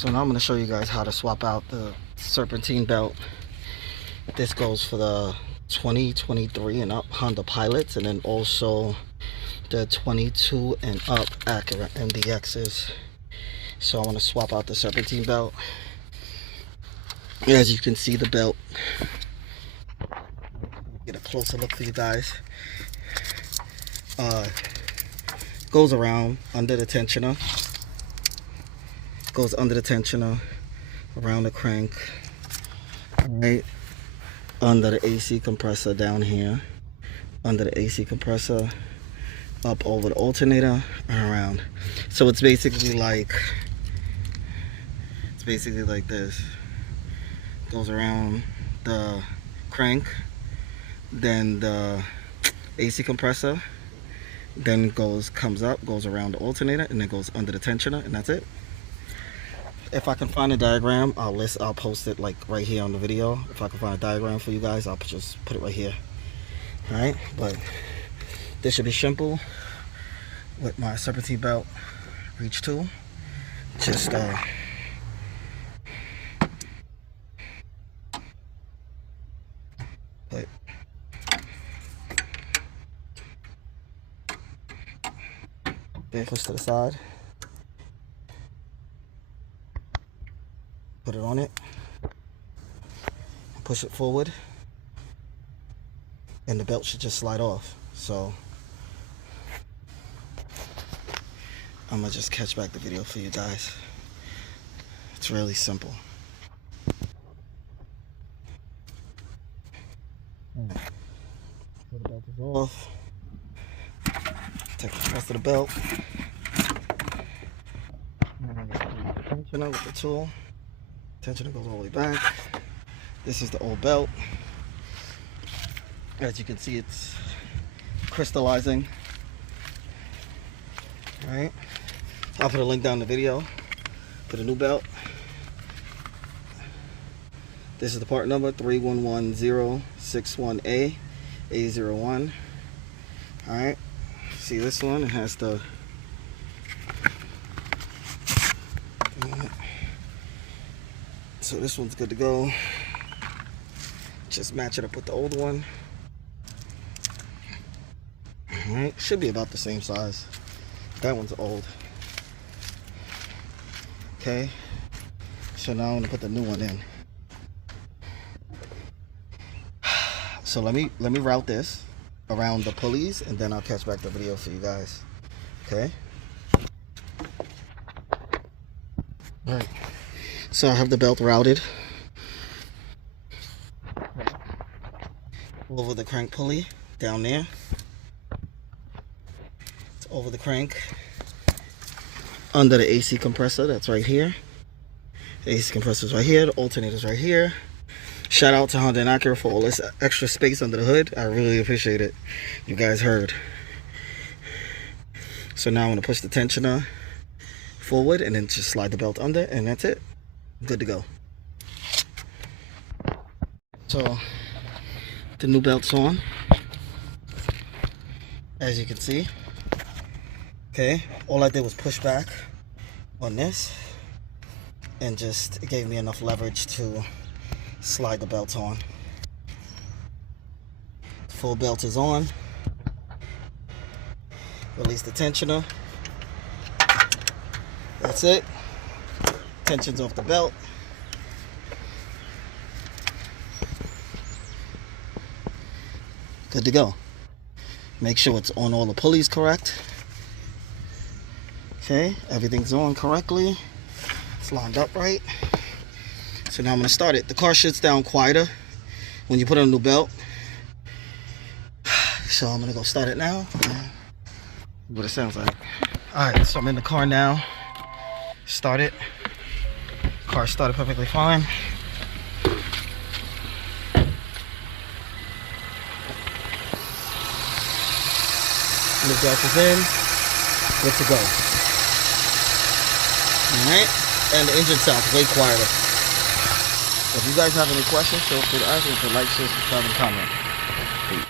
So now I'm going to show you guys how to swap out the serpentine belt. This goes for the 2023 and up Honda Pilots, and then also the 22 and up Acura MDXs. So I want to swap out the serpentine belt. As you can see, the belt, get a closer look for you guys, goes around under the tensioner, goes under the tensioner, around the crank, right under the AC compressor down here, under the AC compressor, up over the alternator and around. So it's basically like this. Goes around the crank, then the AC compressor, then comes up, goes around the alternator, and then goes under the tensioner, and that's it. If I can find a diagram, I'll post it like right here on the video. If I can find a diagram for you guys, I'll just put it right here. All right, but this should be simple with my serpentine belt reach tool. Just put push to the side, put it on it, push it forward, and the belt should just slide off. So I'm gonna just catch back the video for you guys. It's really simple. So the belt is off. Take the rest of the belt. Tensioner with the tool. Tensioner goes all the way back. This is the old belt. As you can see, it's crystallizing. All right. I'll put a link down in the video for the new belt. This is the part number 311061A A01. All right. See this one? It has the so this one's good to go. Just match it up with the old one. All right. Should be about the same size. That one's old. Okay. So now I'm gonna put the new one in. So let me route this around the pulleys, and then I'll catch back the video for you guys. Okay. All right. So I have the belt routed over the crank pulley down there. It's over the crank, under the AC compressor that's right here. The AC compressor's right here. The alternator's right here. Shout out to Honda and Acura for all this extra space under the hood. I really appreciate it. You guys heard. So now I'm going to push the tensioner forward and then just slide the belt under, and that's it. Good to go. So the new belt's on, as you can see. Okay, all I did was push back on this, and just it gave me enough leverage to slide the belt on. The full belt is on. Release the tensioner. That's it. Tension's off the belt. Good to go. Make sure it's on all the pulleys correct. Okay, everything's on correctly. It's lined up right. So now I'm going to start it. The car shuts down quieter when you put on a new belt. So I'm going to go start it now. What it sounds like. Alright, so I'm in the car now. Start it. Car started perfectly fine. The gas is in. Good to go. Alright. And the engine sounds way quieter. If you guys have any questions, feel free to ask. Like, share, subscribe, and comment.